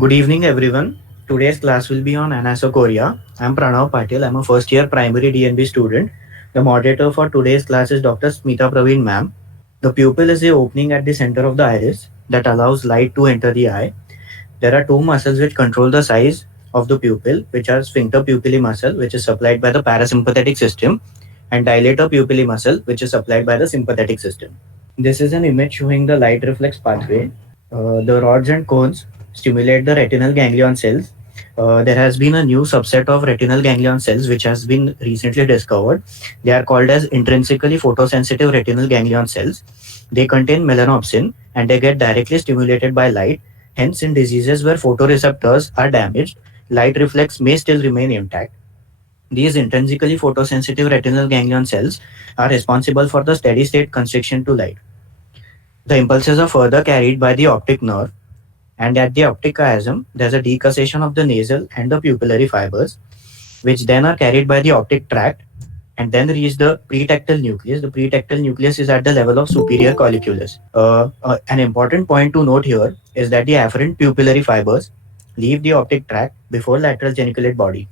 Good evening, everyone. Today's class will be on anisocoria. I'm Pranav Patil. I'm a first year primary DNB student. The moderator for today's class is Dr. Smita Praveen ma'am. The pupil is the opening at the center of the iris that allows light to enter the eye. There are two muscles which control the size of the pupil, which are sphincter pupillae muscle, which is supplied by the parasympathetic system, and dilator pupillae muscle, which is supplied by the sympathetic system. This is an image showing the light reflex pathway. The rods and cones stimulate the retinal ganglion cells. There has been a new subset of retinal ganglion cells which has been recently discovered. They are called as intrinsically photosensitive retinal ganglion cells. They contain melanopsin and they get directly stimulated by light. Hence, in diseases where photoreceptors are damaged, light reflex may still remain intact. These intrinsically photosensitive retinal ganglion cells are responsible for the steady state constriction to light. The impulses are further carried by the optic nerve, and at the optic chiasm, there's a decussation of the nasal and the pupillary fibers, which then are carried by the optic tract and then reach the pretectal nucleus. The pretectal nucleus is at the level of superior colliculus. An important point to note here is that the afferent pupillary fibers leave the optic tract before lateral geniculate body,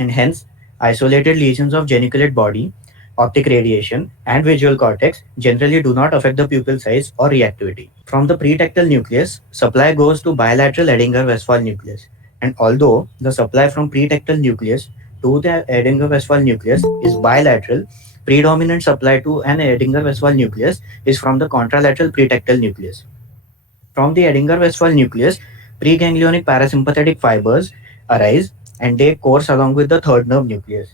and hence isolated lesions of geniculate body, optic radiation, and visual cortex generally do not affect the pupil size or reactivity. From the pretectal nucleus, supply goes to bilateral Edinger-Westphal nucleus, and although the supply from pretectal nucleus to the Edinger-Westphal nucleus is bilateral, predominant supply to an Edinger-Westphal nucleus is from the contralateral pretectal nucleus. From the Edinger-Westphal nucleus, preganglionic parasympathetic fibers arise and they course along with the third nerve nucleus.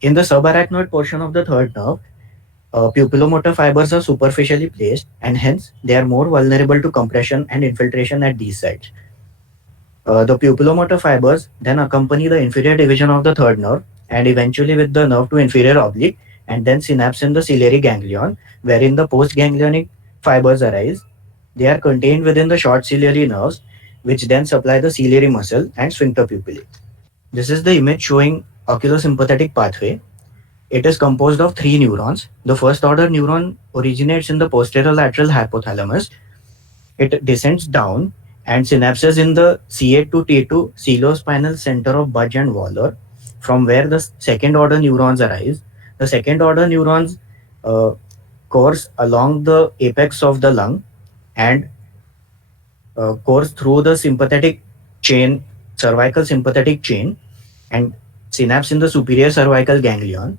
In the subarachnoid portion of the third nerve, pupillomotor fibers are superficially placed and hence they are more vulnerable to compression and infiltration at these sites. The pupillomotor fibers then accompany the inferior division of the third nerve and eventually with the nerve to inferior oblique and then synapse in the ciliary ganglion wherein the postganglionic fibers arise. They are contained within the short ciliary nerves which then supply the ciliary muscle and sphincter pupillae. This is the image showing oculosympathetic pathway. It is composed of three neurons. The first order neuron originates in the posterolateral hypothalamus. It descends down and synapses in the C8 to T2 celospinal center of Budge and Waller, from where the second order neurons arise. The second order neurons uh, course along the apex of the lung and course through the sympathetic chain, cervical sympathetic chain, and synapse in the superior cervical ganglion.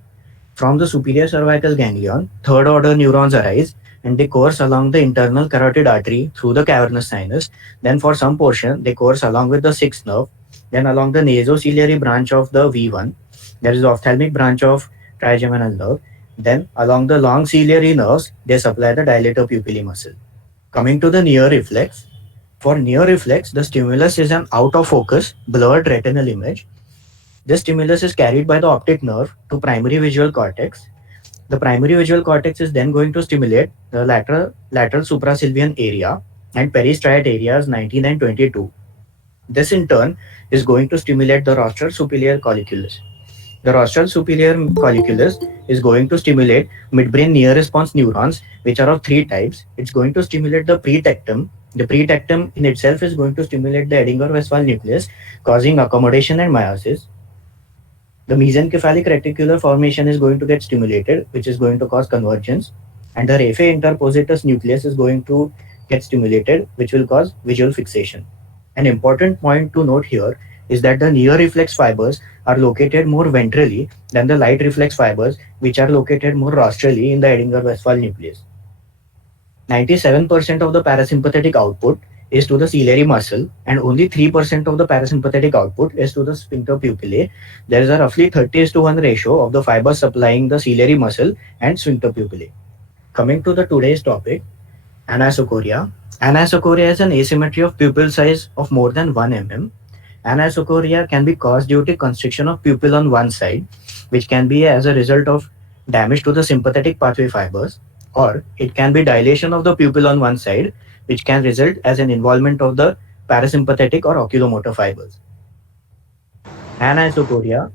From the superior cervical ganglion, third order neurons arise and they course along the internal carotid artery through the cavernous sinus. Then, for some portion, they course along with the sixth nerve, then along the nasociliary branch of the V1. There is the ophthalmic branch of trigeminal nerve. Then, along the long ciliary nerves, they supply the dilator pupillae muscle. Coming to the near reflex, for near reflex, the stimulus is an out of focus, blurred retinal image. This stimulus is carried by the optic nerve to primary visual cortex. The primary visual cortex is then going to stimulate the lateral suprasylvian area and peristriate areas 19 and 22. This in turn is going to stimulate the rostral superior colliculus. The rostral superior colliculus is going to stimulate midbrain near response neurons, which are of three types. It's going to stimulate the pretectum. The pretectum in itself is going to stimulate the Edinger-Westphal nucleus, causing accommodation and meiosis. The mesencephalic reticular formation is going to get stimulated, which is going to cause convergence, and the raphe interpositus nucleus is going to get stimulated, which will cause visual fixation. An important point to note here is that the near reflex fibers are located more ventrally than the light reflex fibers, which are located more rostrally in the Edinger-Westphal nucleus. 97% of the parasympathetic output is to the ciliary muscle and only 3% of the parasympathetic output is to the sphincter pupillae. There is a roughly 30:1 ratio of the fibers supplying the ciliary muscle and sphincter pupillae. Coming to the today's topic, anisocoria. Anisocoria is an asymmetry of pupil size of more than 1 mm. Anisocoria can be caused due to constriction of pupil on one side, which can be as a result of damage to the sympathetic pathway fibers, or it can be dilation of the pupil on one side, which can result as an involvement of the parasympathetic or oculomotor fibers. Anisocoria.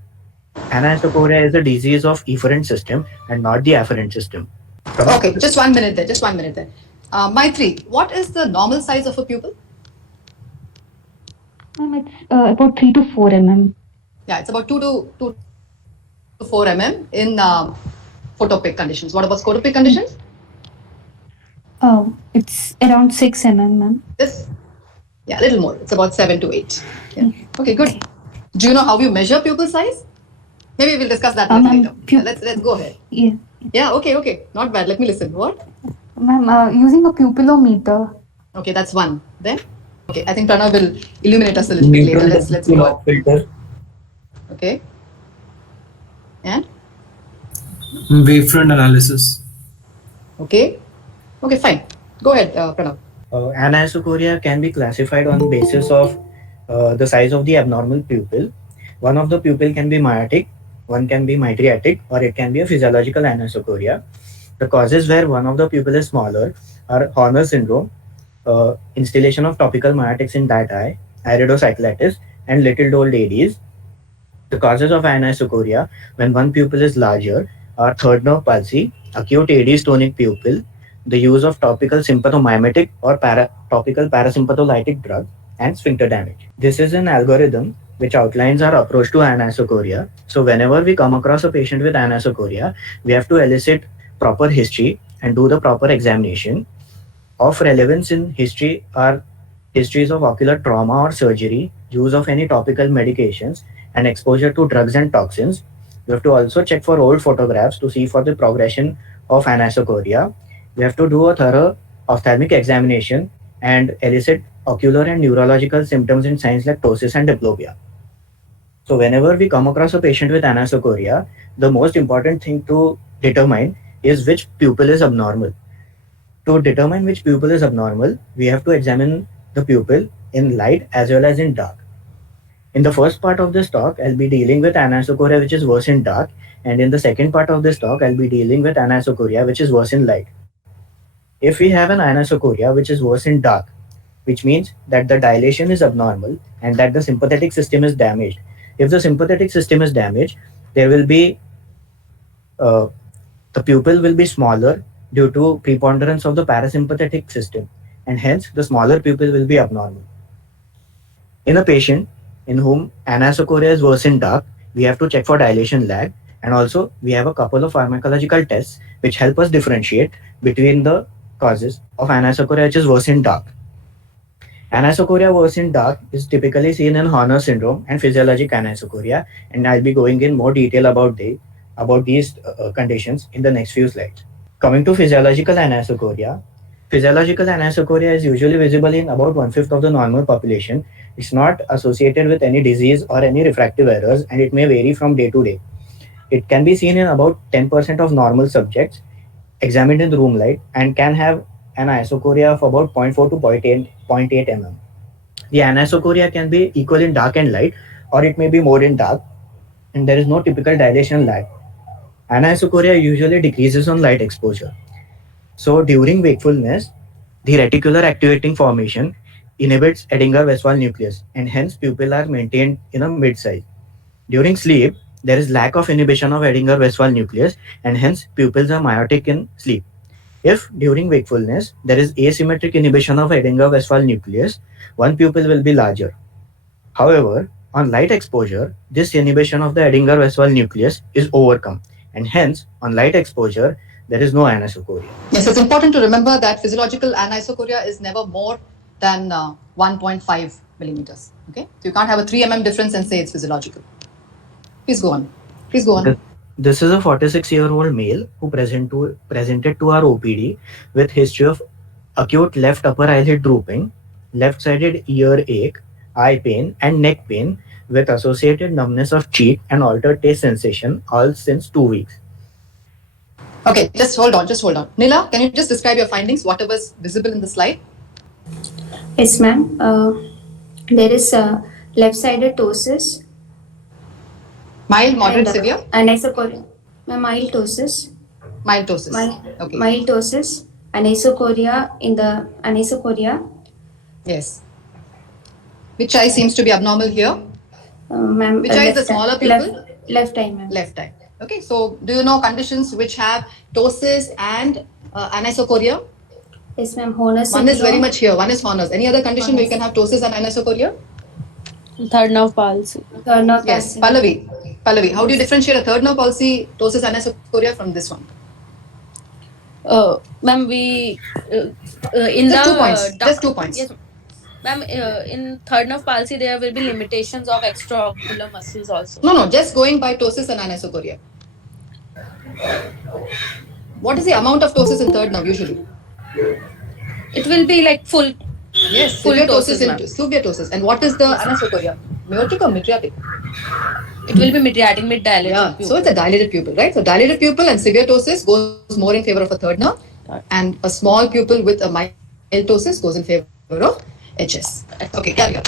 Anisocoria is a disease of efferent system and not the afferent system. Coming to Okay, just 1 minute there, just 1 minute there. Maitri, what is the normal size of a pupil? Ma'am, it's about 3 to 4 mm. Yeah, it's about 2 to 4 mm in photopic conditions. What about scotopic conditions? It's around 6 mm, ma'am. This, yeah, a little more. It's about 7 to 8. Yeah. Yes. Okay, good. Do you know how you measure pupil size? Maybe we'll discuss that Ma'am, later. Yeah, let's go ahead. Yeah. Yeah, okay. Not bad. Let me listen. What? Ma'am, using a pupilometer. Okay, that's one. Then? Okay, I think Pranav will illuminate us a little bit later. Let's go on. Filter. Okay. And? Wavefront analysis. Okay. Okay, fine. Go ahead, Pranav. Anisocoria can be classified on basis of the size of the abnormal pupil. One of the pupil can be myotic, one can be mydriatic, or it can be a physiological anisocoria. The causes where one of the pupil is smaller are Horner syndrome, installation of topical myotics in that eye, iridocyclitis, and little old ADs. The causes of anisocoria when one pupil is larger are third nerve palsy, acute AD stonic pupil, the use of topical sympathomimetic or topical parasympatholytic drug, and sphincter damage. This is an algorithm which outlines our approach to anisocoria. So whenever we come across a patient with anisocoria, we have to elicit proper history and do the proper examination. Of relevance in history are histories of ocular trauma or surgery, use of any topical medications, and exposure to drugs and toxins. We have to also check for old photographs to see for the progression of anisocoria. We have to do a thorough ophthalmic examination and elicit ocular and neurological symptoms and signs like ptosis and diplopia. So whenever we come across a patient with anisocoria, the most important thing to determine is which pupil is abnormal. To determine which pupil is abnormal, we have to examine the pupil in light as well as in dark. In the first part of this talk, I'll be dealing with anisocoria which is worse in dark, and in the second part of this talk, I'll be dealing with anisocoria which is worse in light. If we have an anisocoria which is worse in dark, which means that the dilation is abnormal and that the sympathetic system is damaged. If the sympathetic system is damaged, there will be the pupil will be smaller due to preponderance of the parasympathetic system, and hence the smaller pupil will be abnormal. In a patient in whom anisocoria is worse in dark, we have to check for dilation lag, and also we have a couple of pharmacological tests which help us differentiate between the causes of anisocoria which is worse in dark. Anisocoria worse in dark is typically seen in Horner syndrome and physiologic anisocoria, and I'll be going in more detail about these conditions in the next few slides. Coming to physiological anisocoria, physiological anisocoria is usually visible in about 1/5 of the normal population. It's not associated with any disease or any refractive errors, and it may vary from day to day. It can be seen in about 10% of normal subjects examined in room light and can have an anisocoria of about 0.4 to 0.8 mm. The anisocoria can be equal in dark and light, or it may be more in dark, and there is no typical dilation lag. Anisocoria usually decreases on light exposure. So during wakefulness, the reticular activating formation inhibits Edinger-Westphal nucleus, and hence pupils are maintained in a mid-size. During sleep, there is lack of inhibition of Edinger-Westphal nucleus, and hence pupils are myotic in sleep. If during wakefulness there is asymmetric inhibition of Edinger-Westphal nucleus, one pupil will be larger. However, on light exposure, this inhibition of the Edinger-Westphal nucleus is overcome, and hence on light exposure there is no anisocoria. Yes, it's important to remember that physiological anisocoria is never more than 1.5 millimeters. Okay, so you can't have a 3 mm difference and say it's physiological. Please go on. This is a 46-year-old male who presented to our OPD with history of acute left upper eyelid drooping, left-sided ear ache, eye pain, and neck pain with associated numbness of cheek and altered taste sensation, all since 2 weeks. Okay, just hold on. Nila, can you just describe your findings, whatever's visible in the slide? Yes, ma'am. There is left-sided ptosis. Mild, moderate, severe? Anisocoria. Mild ptosis. Mild ptosis. Okay. Mild ptosis. Anisocoria in the anisocoria. Yes. Which eye seems to be abnormal here? Ma'am. Which eye is the smaller pupil? Left eye, ma'am. Left eye. Okay, so do you know conditions which have ptosis and anisocoria? Yes, ma'am. Horner syndrome. One is very much here. One is Horner's. Any other condition where you can have ptosis and anisocoria? Third nerve palsy. Third nerve Yes, palsy. Pallavi, how do you differentiate a third nerve palsy, ptosis anisocoria from this one? Ma'am, we in Just the 2 points. Just 2 points. Yes, ma'am. In third nerve palsy, there will be limitations of extraocular muscles also. No, just going by ptosis and anisocoria. What is the amount of ptosis in third nerve usually? It will be like full. Yes, Full severe ptosis, ptosis ma'am. into severe ptosis. And what is the anisocoria? Meiotic or mydriatic? It will be mid-dilated Yeah, pupil. so it's a dilated pupil, right? So dilated pupil and severe ptosis goes more in favor of a third nerve, and a small pupil with a mild ptosis goes in favor of HS. Okay, carry on.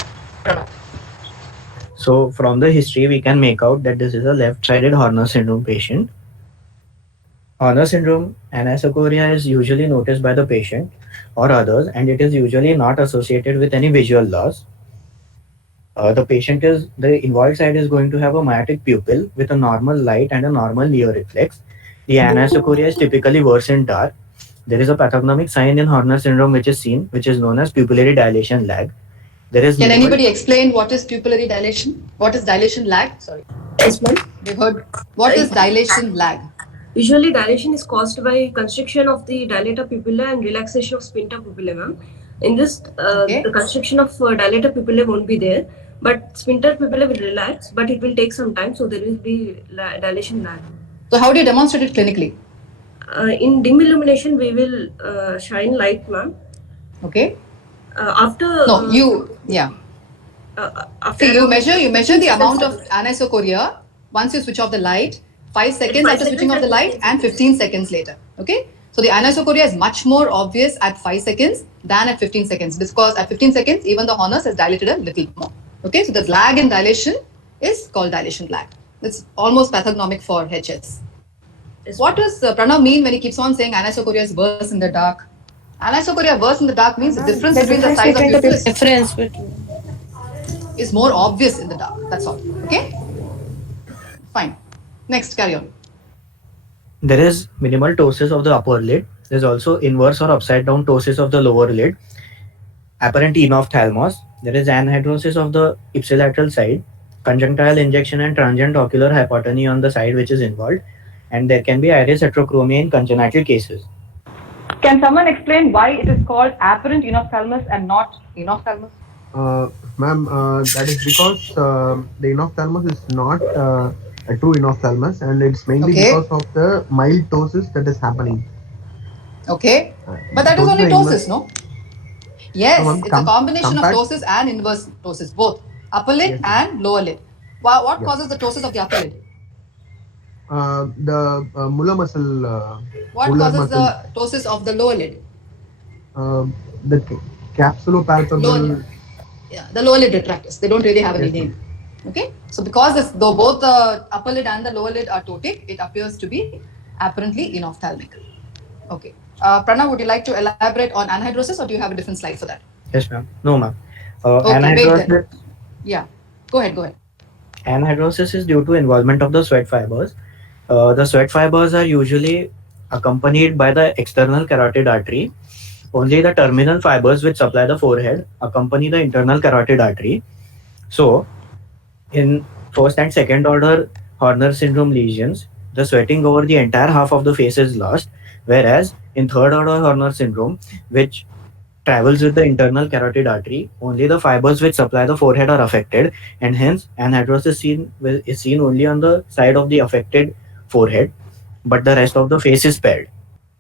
So from the history, we can make out that this is a left-sided Horner syndrome patient. Horner syndrome anisocoria is usually noticed by the patient or others, and it is usually not associated with any visual loss. The involved side is going to have a myotic pupil with a normal light and a normal neoreflex. The anisocoria is typically worse in dark. There is a pathognomic sign in Horner syndrome which is seen, which is known as pupillary dilation lag. There is Can minimal- anybody explain what is pupillary dilation? What is dilation lag? Sorry, Yes, ma'am. we've heard. What is dilation lag? Usually, dilation is caused by constriction of the dilator pupilla and relaxation of sphincter pupillae, ma'am. In this, Okay. the constriction of dilator pupillae won't be there, but sphincter pupillae will relax, but it will take some time, so there will be dilation lag. So how do you demonstrate it clinically? In dim illumination, we will shine light, ma'am. Okay. After See, you measure the amount of anisocoria once you switch off the light, 5 seconds 5 after switching off the seconds light, and 15 seconds later. Okay. So the anisocoria is much more obvious at 5 seconds than at 15 seconds, because at 15 seconds, even the Horner's has dilated a little more. Okay. So the lag in dilation is called dilation lag. It's almost pathognomic for HS. Yes. What does Pranav mean when he keeps on saying anisocoria is worse in the dark? Anisocoria worse in the dark means the difference between the size of pupils Difference between. is more obvious in the dark. That's all. Okay? Fine. Next, carry on. There is minimal ptosis of the upper lid. There is also inverse or upside down ptosis of the lower lid. Apparent enophthalmos. There is anhidrosis of the ipsilateral side. Conjunctival injection and transient ocular hypotony on the side which is involved. And there can be iris heterochromia in congenital cases. Can someone explain why it is called apparent enophthalmos and not enophthalmos? Ma'am, that is because the enophthalmos is not a true enophthalmos, and it's mainly Okay. because of the mild ptosis that is happening. Okay? But that is Ptosis only are ptosis, no? Yes, No, ma'am, it's a combination of compared- ptosis and inverse ptosis, both upper lid Yes. and lower lid. What Yes. causes the ptosis of the upper lid? The Muller muscle. What Muller causes muscle, the ptosis of the lower lid? the capsulopalpable. Yeah, the lower lid retractors. They don't really have any Yes, name. Okay? So because though both the upper lid and the lower lid are ptotic, it appears to be apparently enophthalmic. Okay. Pranav, would you like to elaborate on anhidrosis, or do you have a different slide for that? Yes, ma'am. No, ma'am. Okay, wait Anhidrosis, then. Yeah. Go ahead. anhidrosis is due to involvement of the sweat fibers. The sweat fibers are usually accompanied by the external carotid artery. Only the terminal fibers which supply the forehead accompany the internal carotid artery. So, in first and second order Horner syndrome lesions, the sweating over the entire half of the face is lost, whereas in third order Horner syndrome, which travels with the internal carotid artery, only the fibers which supply the forehead are affected, and hence anhidrosis is seen only on the side of the affected forehead, but the rest of the face is spared.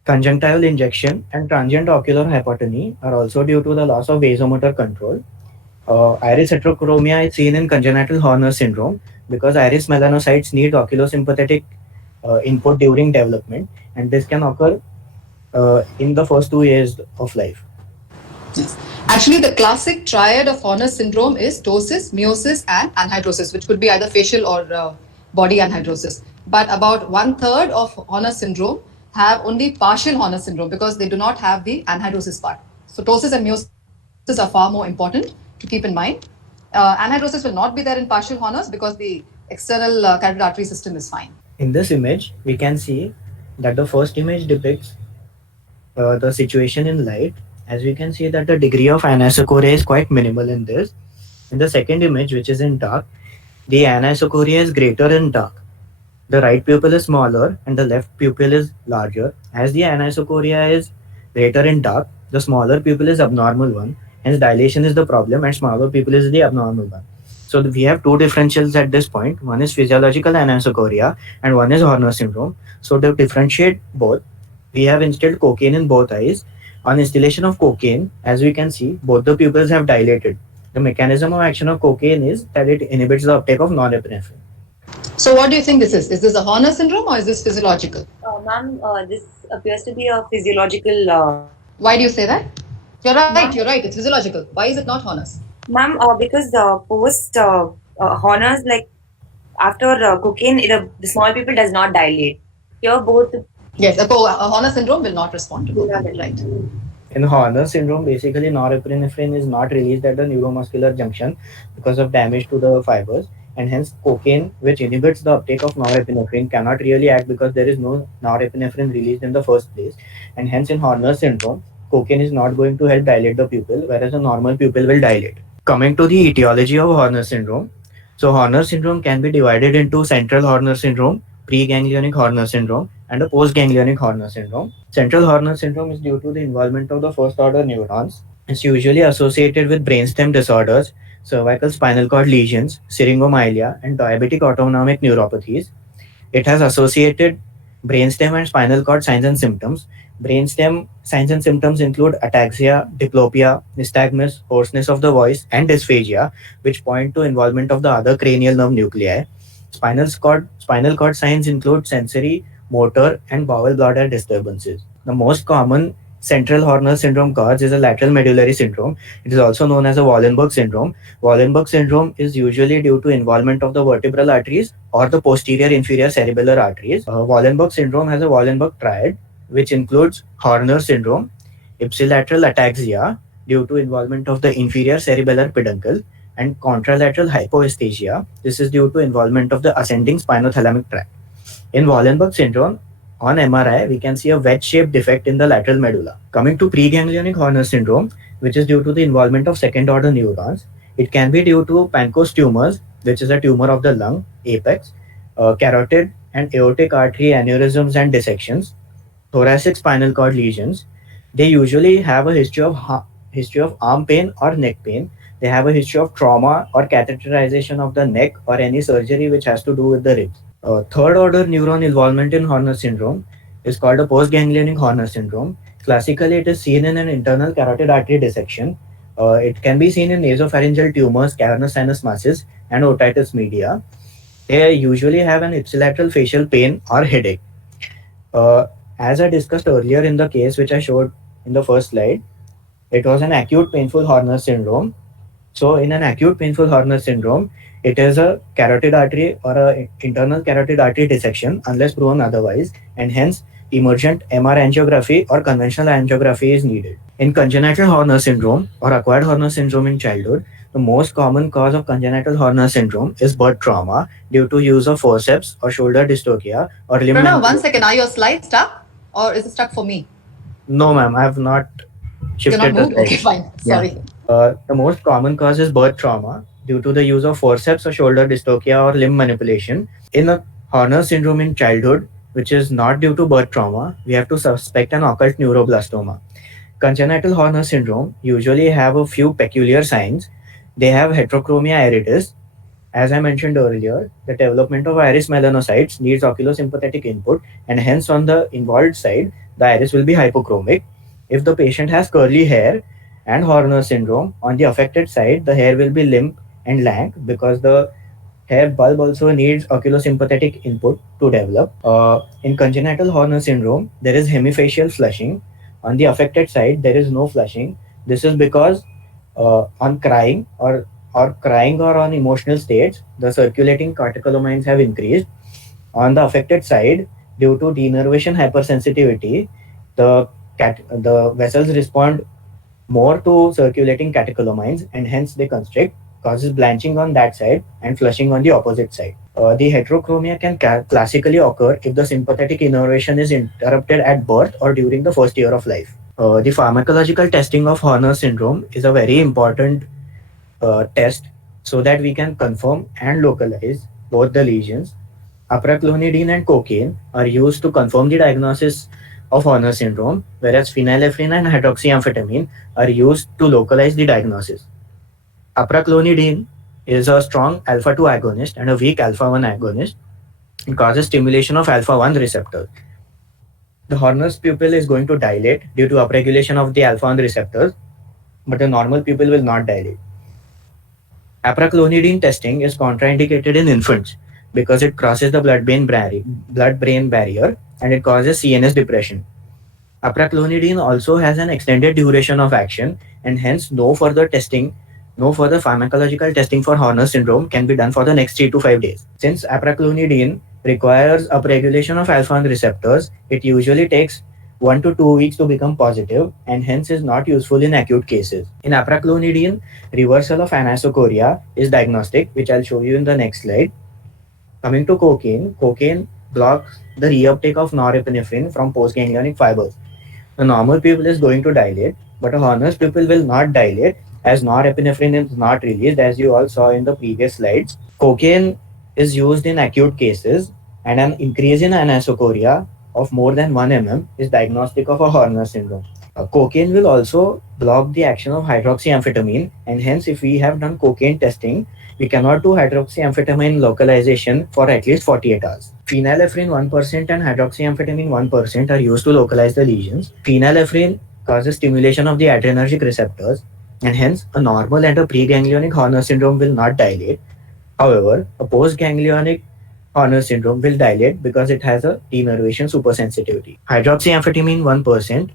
Conjunctival injection and transient ocular hypotony are also due to the loss of vasomotor control. Iris heterochromia is seen in congenital Horner syndrome because iris melanocytes need oculosympathetic input during development, and this can occur in the first 2 years of life. Yes. Actually, the classic triad of Horner syndrome is ptosis, meiosis, and anhidrosis, which could be either facial or body anhidrosis. But about 1/3 of Horner syndrome have only partial Horner syndrome because they do not have the anhidrosis part. So ptosis and meiosis are far more important to keep in mind. Anhidrosis will not be there in partial Horner's because the external carotid artery system is fine. In this image, we can see that the first image depicts the situation in light. As we can see that the degree of anisocoria is quite minimal in this. In the second image, which is in dark, the anisocoria is greater in dark. The right pupil is smaller and the left pupil is larger. As the anisocoria is greater in dark, the smaller pupil is abnormal one. Hence dilation is the problem and smaller pupil is the abnormal one. So we have two differentials at this point. One is physiological anisocoria and one is Horner syndrome. So to differentiate both, we have instilled cocaine in both eyes. On installation of cocaine, as we can see, both the pupils have dilated. The mechanism of action of cocaine is that it inhibits the uptake of norepinephrine. So what do you think this is? Is this a Horner syndrome or is this physiological? Ma'am, this appears to be a physiological. Why do you say that? You're right, it's physiological. Why is it not Horner's? Ma'am, because post Horner's, like after cocaine, the small people does not dilate. Here both. Yes, a Horner syndrome will not respond to cocaine, right? In Horner syndrome, basically norepinephrine is not released at the neuromuscular junction because of damage to the fibers, and hence cocaine, which inhibits the uptake of norepinephrine, cannot really act because there is no norepinephrine released in the first place, and hence in Horner syndrome, cocaine is not going to help dilate the pupil, whereas a normal pupil will dilate. Coming to the etiology of Horner syndrome, so Horner syndrome can be divided into central Horner syndrome, preganglionic Horner syndrome, and a postganglionic Horner syndrome. Central Horner syndrome is due to the involvement of the first order neurons. It's usually associated with brainstem disorders, cervical spinal cord lesions, syringomyelia, and diabetic autonomic neuropathies. It has associated brainstem and spinal cord signs and symptoms. Brainstem signs and symptoms include ataxia, diplopia, nystagmus, hoarseness of the voice, and dysphagia, which point to involvement of the other cranial nerve nuclei. Spinal cord signs include sensory, motor, and bowel bladder disturbances. The most common central Horner syndrome cause is a lateral medullary syndrome. It is also known as a Wallenberg syndrome. Wallenberg syndrome is usually due to involvement of the vertebral arteries or the posterior inferior cerebellar arteries. Wallenberg syndrome has a Wallenberg triad, which includes Horner syndrome, ipsilateral ataxia due to involvement of the inferior cerebellar peduncle, and contralateral hypoesthesia. This is due to involvement of the ascending spinothalamic tract. In Wallenberg syndrome, on MRI, we can see a wedge-shaped defect in the lateral medulla. Coming to preganglionic Horner syndrome, which is due to the involvement of second-order neurons, it can be due to Pancoast tumors, which is a tumor of the lung apex, carotid and aortic artery aneurysms and dissections, thoracic spinal cord lesions. They usually have a history of arm pain or neck pain. They have a history of trauma or catheterization of the neck or any surgery which has to do with the ribs. Third order neuron involvement in Horner syndrome is called a postganglionic Horner syndrome. Classically, it is seen in an internal carotid artery dissection. It can be seen in nasopharyngeal tumors, cavernous sinus masses, and otitis media. They usually have an ipsilateral facial pain or headache. As I discussed earlier in the case which I showed in the first slide, it was an acute painful Horner syndrome. So in an acute painful Horner syndrome, it is a carotid artery or a internal carotid artery dissection unless proven otherwise, and hence emergent MR angiography or conventional angiography is needed. In congenital Horner syndrome or acquired Horner syndrome in childhood, the most common cause of congenital Horner syndrome is birth trauma due to use of forceps or shoulder dystocia or limb. No, 1 second. Are your slides stuck or is it stuck for me? No, ma'am, I have not shifted You're not moved? the slide. Okay, fine. Sorry. The most common cause is birth trauma due to the use of forceps or shoulder dystocia or limb manipulation. In a Horner syndrome in childhood, which is not due to birth trauma, we have to suspect an occult neuroblastoma. Congenital Horner syndrome usually have a few peculiar signs. They have heterochromia iridis. As I mentioned earlier, the development of iris melanocytes needs oculosympathetic input, and hence on the involved side, the iris will be hypochromic. If the patient has curly hair and Horner syndrome, on the affected side, the hair will be limp and lank because the hair bulb also needs oculosympathetic input to develop. In congenital Horner syndrome, there is hemifacial flushing. On the affected side, there is no flushing. This is because on crying or on emotional states, the circulating catecholamines have increased. On the affected side, due to denervation hypersensitivity, the vessels respond more to circulating catecholamines and hence they constrict, causes blanching on that side and flushing on the opposite side. The heterochromia can classically occur if the sympathetic innervation is interrupted at birth or during the first year of life. The pharmacological testing of Horner syndrome is a very important test so that we can confirm and localize both the lesions. Apraclonidine and cocaine are used to confirm the diagnosis of Horner syndrome, whereas phenylephrine and hydroxyamphetamine are used to localize the diagnosis. Apraclonidine is a strong alpha 2 agonist and a weak alpha 1 agonist. It causes stimulation of alpha 1 receptors. The Horner's pupil is going to dilate due to upregulation of the alpha 1 receptors, but the normal pupil will not dilate. Apraclonidine testing is contraindicated in infants because it crosses the blood-brain barrier and it causes CNS depression. Apraclonidine also has an extended duration of action, and hence no further pharmacological testing for Horner syndrome can be done for the next 3 to 5 days. Since apraclonidine requires upregulation of alpha 1 receptors, it usually takes 1 to 2 weeks to become positive and hence is not useful in acute cases. In apraclonidine, reversal of anisocoria is diagnostic, which I'll show you in the next slide. Coming to cocaine blocks the reuptake of norepinephrine from postganglionic fibers. The normal pupil is going to dilate, but a Horner's pupil will not dilate as norepinephrine is not released, as you all saw in the previous slides. Cocaine is used in acute cases, and an increase in anisocoria of more than 1 mm is diagnostic of a Horner syndrome. Cocaine will also block the action of hydroxyamphetamine, and hence if we have done cocaine testing, we cannot do hydroxyamphetamine localization for at least 48 hours. Phenylephrine 1% and hydroxyamphetamine 1% are used to localize the lesions. Phenylephrine causes stimulation of the adrenergic receptors, and hence a normal and a preganglionic Horner syndrome will not dilate. However, a postganglionic Horner syndrome will dilate because it has a denervation supersensitivity. Hydroxyamphetamine 1%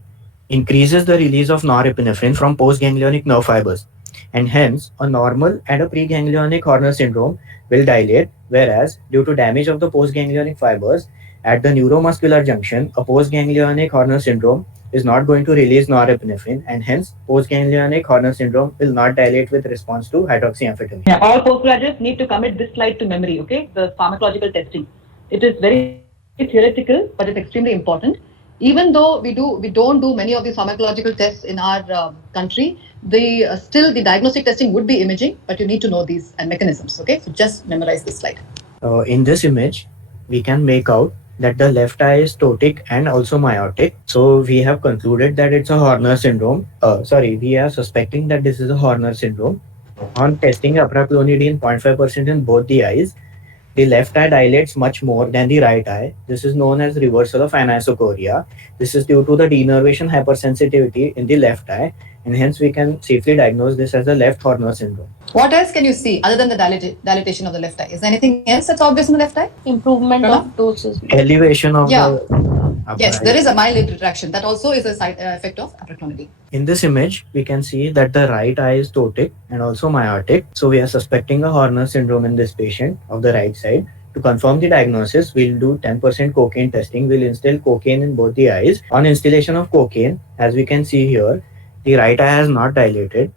increases the release of norepinephrine from postganglionic nerve fibers, and hence a normal and a preganglionic Horner syndrome will dilate, whereas due to damage of the postganglionic fibers at the neuromuscular junction, a postganglionic Horner syndrome is not going to release norepinephrine, and hence postganglionic Horner syndrome will not dilate with response to hydroxyamphetamine. Yeah, all postgraduates need to commit this slide to memory, okay? The pharmacological testing. It is very theoretical, but it's extremely important. Even though we don't do many of these pharmacological tests in our country, still the diagnostic testing would be imaging, but you need to know these mechanisms, okay? So just memorize this slide. In this image, we can make out that the left eye is ptotic and also myotic. So we have concluded that it's a Horner syndrome. We are suspecting that this is a Horner syndrome. On testing apraclonidine 0.5% in both the eyes, the left eye dilates much more than the right eye. This is known as reversal of anisocoria. This is due to the denervation hypersensitivity in the left eye, and hence we can safely diagnose this as a left Horner syndrome. What else can you see other than the dilatation of the left eye? Is there anything else that's obvious in the left eye? Improvement Pranav? of doses. Elevation of Yeah. the Yes, there is a mild retraction. That also is a side effect of apraclonidine. In this image, we can see that the right eye is ptotic and also myotic. So we are suspecting a Horner syndrome in this patient of the right side. To confirm the diagnosis, we'll do 10% cocaine testing. We'll instill cocaine in both the eyes. On installation of cocaine, as we can see here, the right eye has not dilated,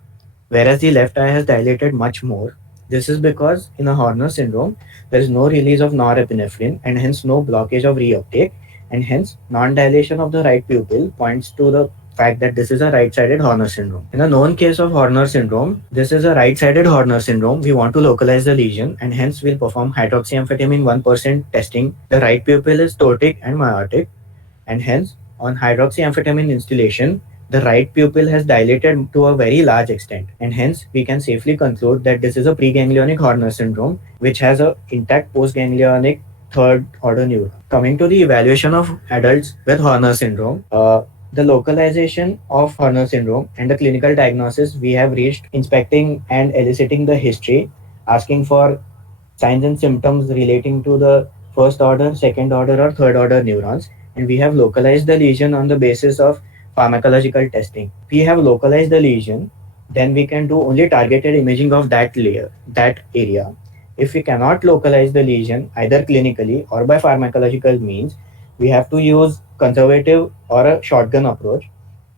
whereas the left eye has dilated much more. This is because in a Horner syndrome, there is no release of norepinephrine and hence no blockage of reuptake, and hence non-dilation of the right pupil points to the fact that this is a right-sided Horner syndrome. In a known case of Horner syndrome, this is a right-sided Horner syndrome. We want to localize the lesion, and hence we'll perform hydroxyamphetamine 1% testing. The right pupil is ptotic and myotic, and hence on hydroxyamphetamine instillation, the right pupil has dilated to a very large extent, and hence we can safely conclude that this is a preganglionic Horner syndrome, which has a intact postganglionic third order neuron. Coming to the evaluation of adults with Horner syndrome, the localization of Horner syndrome and the clinical diagnosis, we have reached inspecting and eliciting the history, asking for signs and symptoms relating to the first order, second order, or third order neurons, and we have localized the lesion on the basis of pharmacological testing. We have localized the lesion, then we can do only targeted imaging of that area. If we cannot localize the lesion either clinically or by pharmacological means, we have to use conservative or a shotgun approach.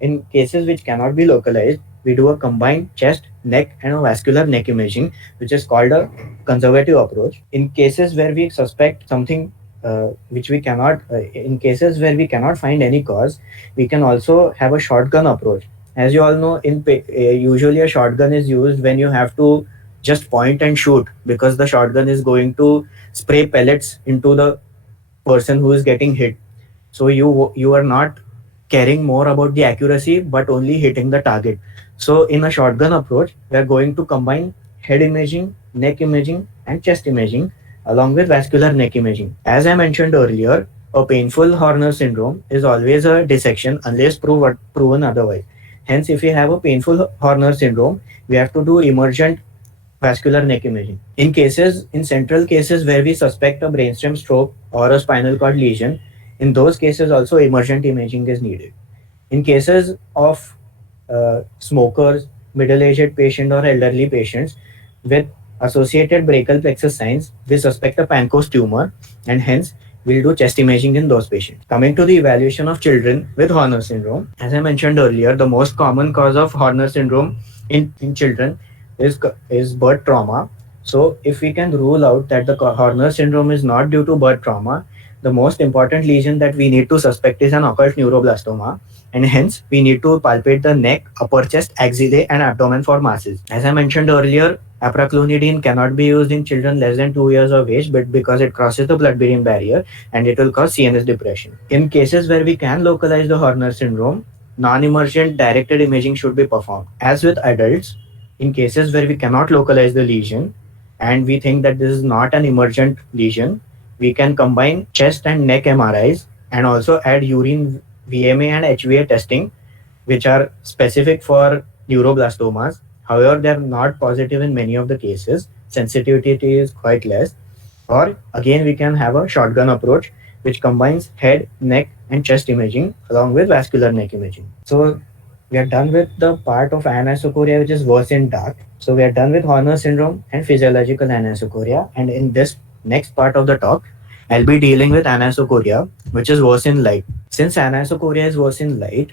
In cases which cannot be localized, we do a combined chest, neck, and a vascular neck imaging, which is called a conservative approach. In cases where we suspect something in cases where we cannot find any cause, we can also have a shotgun approach. As you all know, usually a shotgun is used when you have to just point and shoot, because the shotgun is going to spray pellets into the person who is getting hit. So you are not caring more about the accuracy but only hitting the target. So in a shotgun approach, we are going to combine head imaging, neck imaging, and chest imaging along with vascular neck imaging. As I mentioned earlier, a painful Horner syndrome is always a dissection unless proven otherwise. Hence, if we have a painful Horner syndrome, we have to do emergent vascular neck imaging. In central cases where we suspect a brainstem stroke or a spinal cord lesion, in those cases also emergent imaging is needed. In cases of smokers, middle-aged patient or elderly patients with associated brachial plexus signs, we suspect a Pancoast tumor, and hence we'll do chest imaging in those patients. Coming to the evaluation of children with Horner syndrome, as I mentioned earlier, the most common cause of Horner syndrome in children is birth trauma. So if we can rule out that the Horner syndrome is not due to birth trauma, the most important lesion that we need to suspect is an occult neuroblastoma, and hence we need to palpate the neck, upper chest, axillae, and abdomen for masses. As I mentioned earlier, apraclonidine cannot be used in children less than 2 years of age, but because it crosses the blood-brain barrier and it will cause CNS depression. In cases where we can localize the Horner syndrome, non-emergent directed imaging should be performed. As with adults, in cases where we cannot localize the lesion and we think that this is not an emergent lesion, we can combine chest and neck MRIs and also add urine VMA and HVA testing, which are specific for neuroblastomas. However, they are not positive in many of the cases. Sensitivity is quite less. Or again, we can have a shotgun approach, which combines head, neck, and chest imaging along with vascular neck imaging. So we are done with the part of anisocoria, which is worse in dark. So we are done with Horner syndrome and physiological anisocoria. And in this next part of the talk, I'll be dealing with anisocoria, which is worse in light. Since anisocoria is worse in light,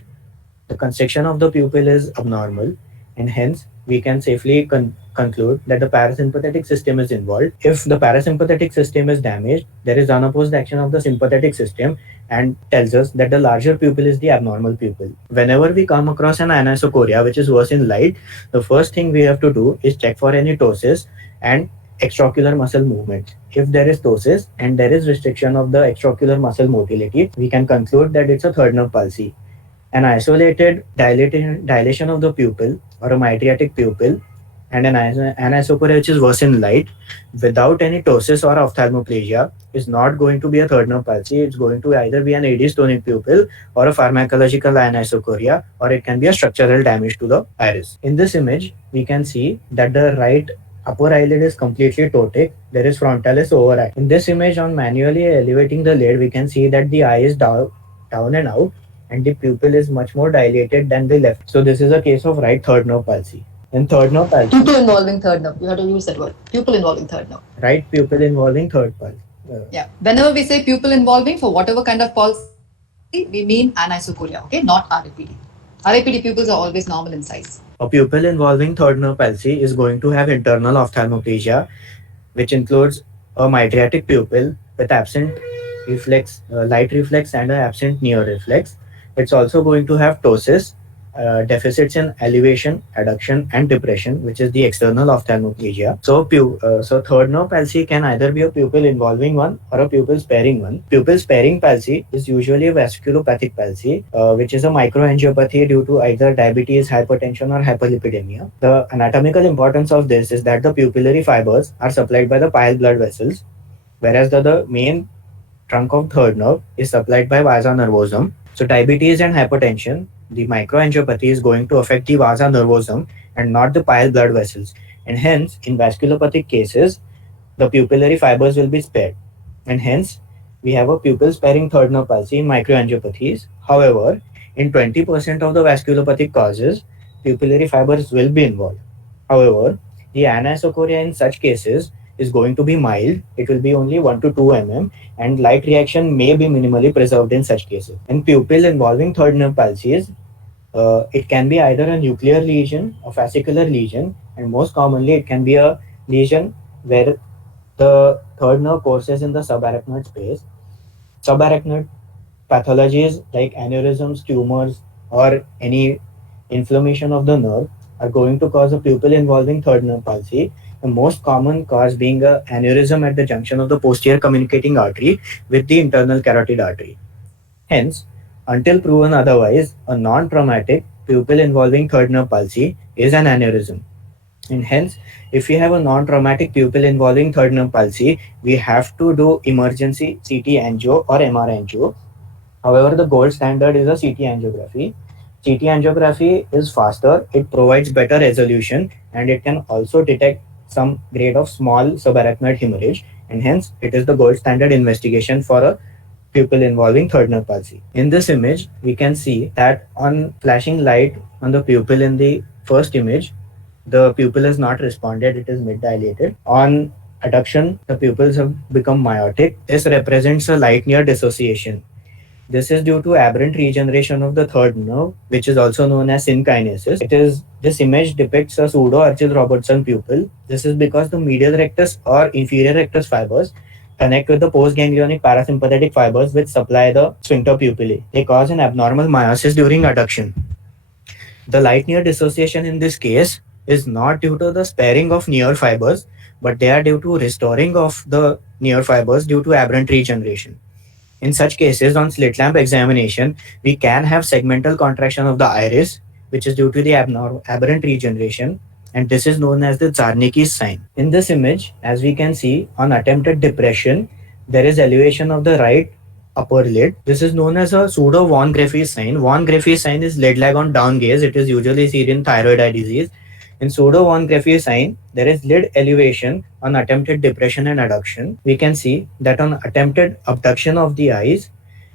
the constriction of the pupil is abnormal, and hence we can safely conclude that the parasympathetic system is involved. If the parasympathetic system is damaged, there is unopposed action of the sympathetic system and tells us that the larger pupil is the abnormal pupil. Whenever we come across an anisocoria, which is worse in light, the first thing we have to do is check for any ptosis and extraocular muscle movement. If there is ptosis and there is restriction of the extraocular muscle motility, we can conclude that it's a third nerve palsy. An isolated dilation of the pupil or a mydriatic pupil and an anisocoria which is worse in light without any ptosis or ophthalmoplegia is not going to be a third nerve palsy. It's going to either be an AD stonic pupil or a pharmacological anisocoria, or it can be a structural damage to the iris. In this image, we can see that the right upper eyelid is completely ptotic. There is frontalis overact. In this image, on manually elevating the lid, we can see that the eye is down and out, and the pupil is much more dilated than the left. So this is a case of right third nerve palsy. In third nerve palsy, Pupil involving third nerve. You have to use that word. Pupil involving third nerve. right pupil involving third palsy. Yeah. Whenever we say pupil involving for whatever kind of palsy, we mean anisocoria, okay, not RAPD. RAPD pupils are always normal in size. A pupil involving third nerve palsy is going to have internal ophthalmoplegia, which includes a mydriatic pupil with absent reflex, light reflex, and an absent near reflex. It's also going to have ptosis, deficits in elevation, adduction, and depression, which is the external ophthalmoplegia. So third nerve palsy can either be a pupil involving one or a pupil sparing one. Pupil sparing palsy is usually a vasculopathic palsy, which is a microangiopathy due to either diabetes, hypertension, or hyperlipidemia. The anatomical importance of this is that the pupillary fibers are supplied by the pile blood vessels, whereas the main trunk of third nerve is supplied by vasa nervosum. So diabetes and hypertension, the microangiopathy is going to affect the vasa nervosum and not the pile blood vessels. And hence, in vasculopathic cases, the pupillary fibers will be spared. And hence, we have a pupil sparing third nerve palsy in microangiopathies. However, in 20% of the vasculopathic causes, pupillary fibers will be involved. However, the anisocoria in such cases is going to be mild. It will be only 1 to 2 mm, and light reaction may be minimally preserved in such cases. In pupil involving third nerve palsies, it can be either a nuclear lesion, a fascicular lesion, and most commonly it can be a lesion where the third nerve courses in the subarachnoid space. Subarachnoid pathologies like aneurysms, tumors, or any inflammation of the nerve are going to cause a pupil involving third nerve palsy. The most common cause being a aneurysm at the junction of the posterior communicating artery with the internal carotid artery. Hence, until proven otherwise, a non-traumatic pupil involving third nerve palsy is an aneurysm. And hence, if we have a non-traumatic pupil involving third nerve palsy, we have to do emergency CT angio or MR angio. However, the gold standard is a CT angiography. CT angiography is faster, it provides better resolution, and it can also detect some grade of small subarachnoid hemorrhage, and hence it is the gold standard investigation for a pupil involving third nerve palsy. In this image, we can see that on flashing light on the pupil in the first image, the pupil has not responded, it is mid-dilated. On adduction, the pupils have become myotic. This represents a light near dissociation. This is due to aberrant regeneration of the third nerve, which is also known as synkinesis. This image depicts a pseudo Archil-Robertson pupil. This is because the medial rectus or inferior rectus fibers connect with the postganglionic parasympathetic fibers which supply the sphincter pupillae. They cause an abnormal meiosis during adduction. The light near dissociation in this case is not due to the sparing of near fibers, but they are due to restoring of the near fibers due to aberrant regeneration. In such cases, on slit lamp examination, we can have segmental contraction of the iris, which is due to the aberrant regeneration, and this is known as the Czarnicki's sign. In this image, as we can see, on attempted depression, there is elevation of the right upper lid. This is known as a pseudo von Graeff's sign. Von Graeff's sign is lid lag on down gaze. It is usually seen in thyroid eye disease. In pseudo von Graeff's sign, there is lid elevation on attempted depression and adduction. We can see that on attempted abduction of the eyes,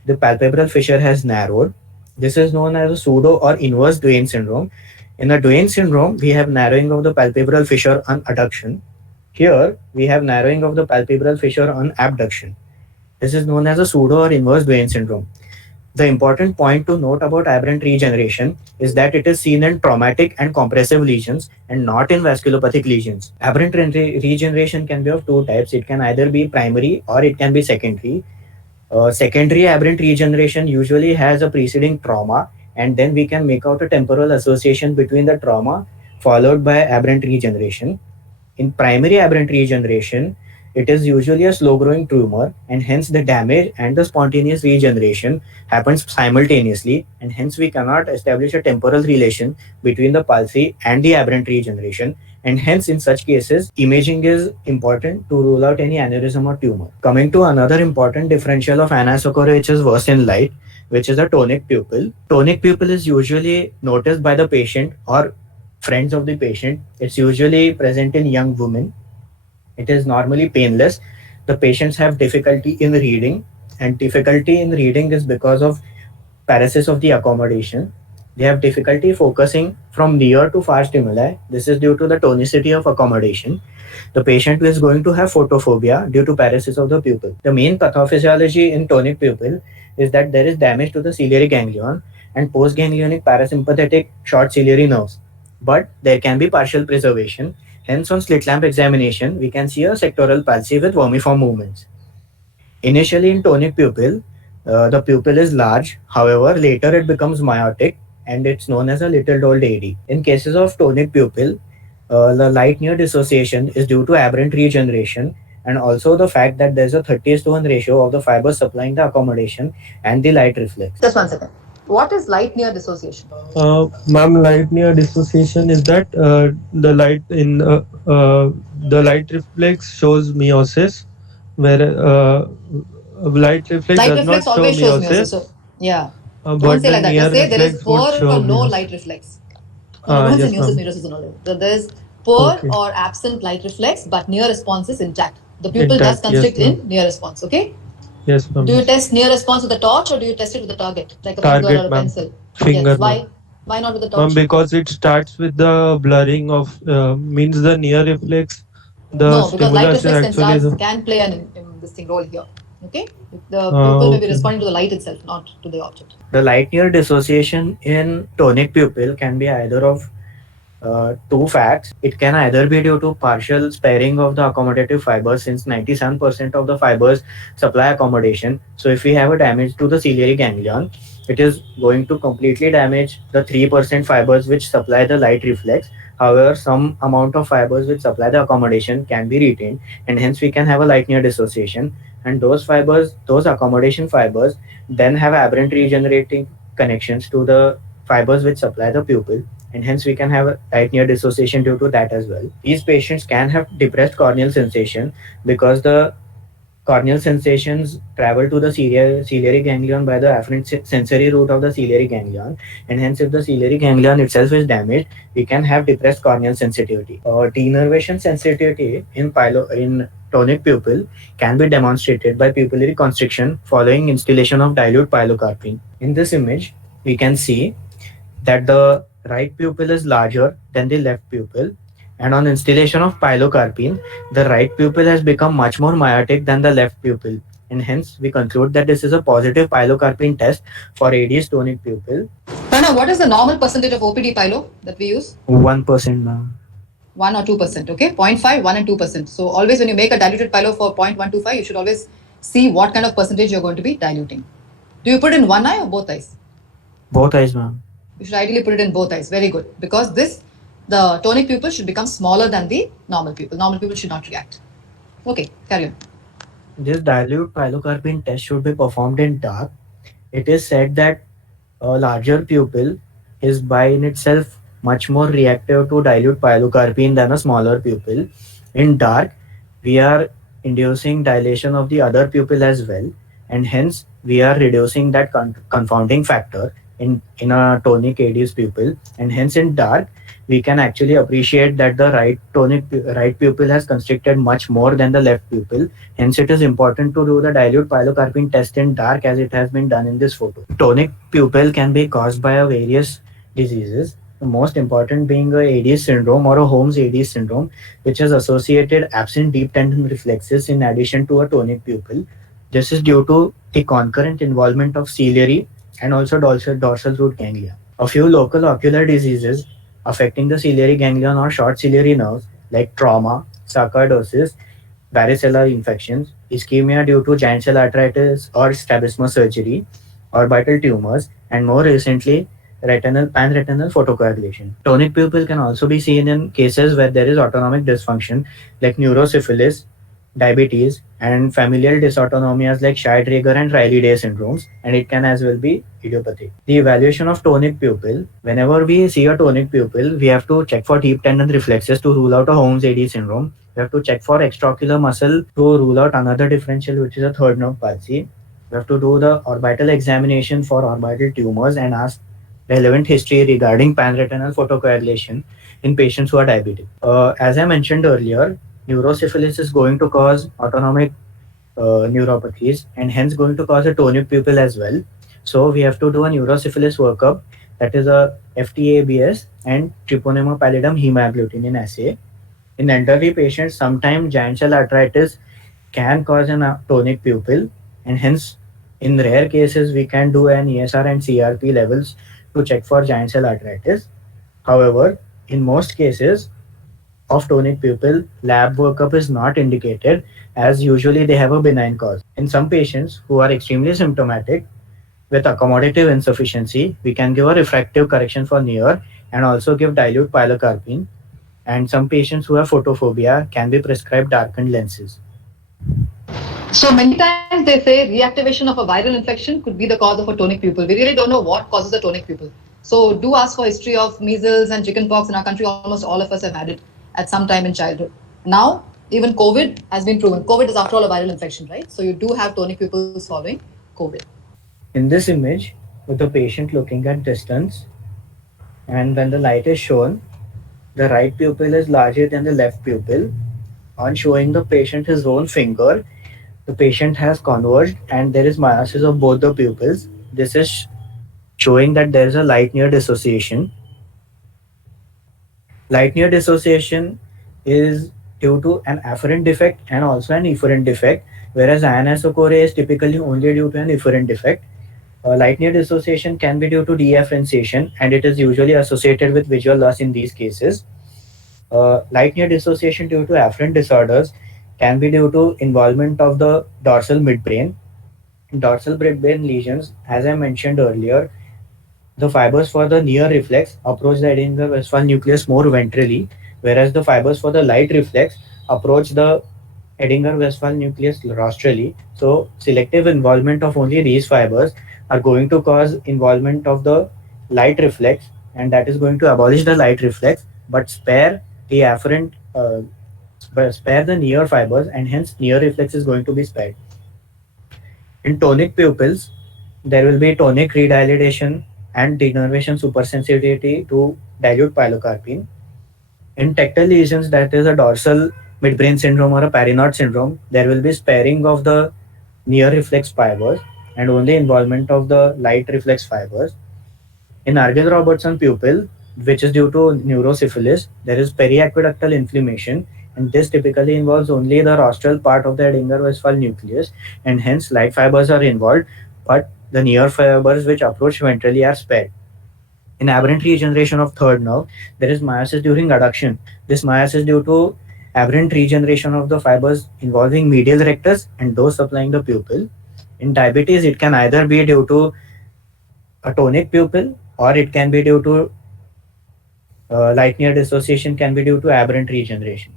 the palpebral fissure has narrowed. This is known as a pseudo or inverse Duane syndrome. In a Duane syndrome, we have narrowing of the palpebral fissure on adduction. Here, we have narrowing of the palpebral fissure on abduction. This is known as a pseudo or inverse Duane syndrome. The important point to note about aberrant regeneration is that it is seen in traumatic and compressive lesions and not in vasculopathic lesions. Aberrant regeneration can be of two types. It can either be primary or it can be secondary. Secondary aberrant regeneration usually has a preceding trauma, and then we can make out a temporal association between the trauma followed by aberrant regeneration. In primary aberrant regeneration, it is usually a slow-growing tumor, and hence the damage and the spontaneous regeneration happens simultaneously, and hence we cannot establish a temporal relation between the palsy and the aberrant regeneration, and hence in such cases, imaging is important to rule out any aneurysm or tumor. Coming to another important differential of anisocoria which is worse in light, which is a tonic pupil. Tonic pupil is usually noticed by the patient or friends of the patient. It's usually present in young women. It is normally painless. The patients have difficulty in reading, and difficulty in reading is because of paresis of the accommodation. They have difficulty focusing from near to far stimuli. This is due to the tonicity of accommodation. The patient is going to have photophobia due to paresis of the pupil. The main pathophysiology in tonic pupil is that there is damage to the ciliary ganglion and postganglionic parasympathetic short ciliary nerves, but there can be partial preservation. Hence, on slit lamp examination, we can see a sectoral palsy with vermiform movements. Initially, in tonic pupil, the pupil is large. However, later it becomes myotic, and it's known as a little dolled AD. In cases of tonic pupil, the light near dissociation is due to aberrant regeneration, and also the fact that there's a 30:1 ratio of the fibers supplying the accommodation and the light reflex. Just one second. What is light near dissociation? Ma'am, light near dissociation is that the light in the light reflex shows meiosis, where light reflex Light does reflex not show always shows meiosis. meiosis. So, yeah. But Don't say the like that. near Just say there is reflex poor would show or no meiosis. light reflex. Don't say Yes, meiosis, ma'am. meiosis and all that. So there's poor Okay. or absent light reflex, but near response is intact. The pupil does Intact, yes, constrict ma'am. in near response. Okay. Yes, ma'am. Do you test near response with a torch or do you test it with a target, like a finger Target, or a ma'am. pencil? Finger, Yes. Why? ma'am. Why not with a Ma'am, torch? because it starts with the blurring of means the near reflex. The No, because light stimulus reflex actually can play in this thing role here. Okay. The Ah, pupil may be okay. responding to the light itself, not to the object. The light near dissociation in tonic pupil can be either of two facts. It can either be due to partial sparing of the accommodative fibers, since 97% of the fibers supply accommodation. So if we have a damage to the ciliary ganglion, it is going to completely damage the 3% fibers which supply the light reflex. However, some amount of fibers which supply the accommodation can be retained, and hence we can have a light near dissociation. And those fibers, those accommodation fibers, then have aberrant regenerating connections to the fibers which supply the pupil, and hence we can have a light near dissociation due to that as well. These patients can have depressed corneal sensation because the corneal sensations travel to the ciliary ganglion by the afferent sensory route of the ciliary ganglion, and hence if the ciliary ganglion itself is damaged, we can have depressed corneal sensitivity. Denervation sensitivity in tonic pupil can be demonstrated by pupillary constriction following instillation of dilute pilocarpine. In this image, we can see that the right pupil is larger than the left pupil, and on instillation of pilocarpine, the right pupil has become much more myotic than the left pupil, and hence we conclude that this is a positive pilocarpine test for AD's tonic pupil. Pranav, what is the normal percentage of OPD pilo that we use? 1%, ma'am. 1 or 2%, okay? 0.5, 1 and 2%. So always when you make a diluted pilo for 0.125, you should always see what kind of percentage you're going to be diluting. Do you put it in one eye or both eyes? Both eyes, ma'am. You should ideally put it in both eyes. Very good. Because the tonic pupil should become smaller than the normal pupil. Normal pupil should not react. Okay, carry on. This dilute pilocarpine test should be performed in dark. It is said that a larger pupil is by in itself much more reactive to dilute pilocarpine than a smaller pupil. In dark, we are inducing dilation of the other pupil as well, and hence we are reducing that confounding factor in a tonic AD's pupil, and hence in dark we can actually appreciate that the right pupil has constricted much more than the left pupil. Hence it is important to do the dilute pilocarpine test in dark as it has been done in this photo. Tonic pupil can be caused by various diseases, the most important being a AD syndrome or a Holmes AD syndrome, which is associated absent deep tendon reflexes in addition to a tonic pupil. This is due to the concurrent involvement of ciliary and also dorsal root ganglia. A few local ocular diseases affecting the ciliary ganglion or short ciliary nerves like trauma, sarcoidosis, varicella infections, ischemia due to giant cell arteritis or strabismus surgery, orbital tumors, and more recently panretinal photocoagulation. Tonic pupil can also be seen in cases where there is autonomic dysfunction like neurosyphilis, diabetes, and familial dysautonomias like Scheidegger and Riley-Day syndromes, and it can as well be idiopathic. The evaluation of tonic pupil. Whenever we see a tonic pupil, we have to check for deep tendon reflexes to rule out a Holmes AD syndrome. We have to check for extraocular muscle to rule out another differential, which is a third nerve palsy. We have to do the orbital examination for orbital tumors and ask relevant history regarding panretinal photocoagulation in patients who are diabetic. As I mentioned earlier, neurosyphilis is going to cause autonomic neuropathies and hence going to cause a tonic pupil as well. So we have to do a neurosyphilis workup, that is a FTABS and Treponema pallidum hemagglutinin assay. In elderly patients, sometimes giant cell arteritis can cause a tonic pupil, and hence in rare cases we can do an ESR and CRP levels to check for giant cell arteritis. However, in most cases of tonic pupil, lab workup is not indicated as usually they have a benign cause. In some patients who are extremely symptomatic with accommodative insufficiency, we can give a refractive correction for near and also give dilute pilocarpine. And some patients who have photophobia can be prescribed darkened lenses. So many times they say reactivation of a viral infection could be the cause of a tonic pupil. We really don't know what causes a tonic pupil. So do ask for history of measles and chickenpox in our country. Almost all of us have had it at some time in childhood. Now, even COVID has been proven. COVID is after all a viral infection, right? So you do have tonic pupils following COVID. In this image, with the patient looking at distance, and when the light is shown, the right pupil is larger than the left pupil. On showing the patient his own finger, the patient has converged and there is meiosis of both the pupils. This is showing that there is a light near dissociation. Light near dissociation is due to an afferent defect and also an efferent defect, whereas anisocoria is typically only due to an efferent defect. Light near dissociation can be due to deafferentiation, and it is usually associated with visual loss in these cases. Light near dissociation due to afferent disorders can be due to involvement of the dorsal midbrain, In dorsal midbrain lesions, as I mentioned earlier, the fibers for the near reflex approach the Edinger-Westphal nucleus more ventrally, whereas the fibers for the light reflex approach the Edinger-Westphal nucleus rostrally. So selective involvement of only these fibers are going to cause involvement of the light reflex, and that is going to abolish the light reflex, but spare the afferent, spare the near fibers, and hence near reflex is going to be spared. In tonic pupils, there will be tonic redilatation and denervation supersensitivity to dilute pilocarpine. In tactile lesions, that is a dorsal midbrain syndrome or a Parinot syndrome, there will be sparing of the near reflex fibers and only involvement of the light reflex fibers. In Argyll-Robertson pupil, which is due to neurosyphilis, there is periaqueductal inflammation, and this typically involves only the rostral part of the Edinger-Westphal nucleus, and hence light fibers are involved, but the near fibers which approach ventrally are spared. In aberrant regeneration of third nerve, there is meiosis during adduction. This meiosis is due to aberrant regeneration of the fibers involving medial rectus and those supplying the pupil. In diabetes, it can either be due to a tonic pupil or it can be due to light near dissociation, can be due to aberrant regeneration.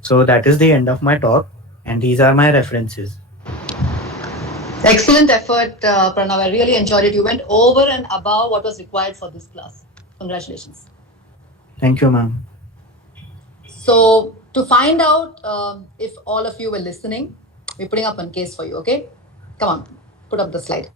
So that is the end of my talk, and these are my references. Excellent effort, Pranav. I really enjoyed it. You went over and above what was required for this class. Congratulations. Thank you, ma'am. So to find out if all of you were listening, we're putting up one case for you, okay? Come on, put up the slide.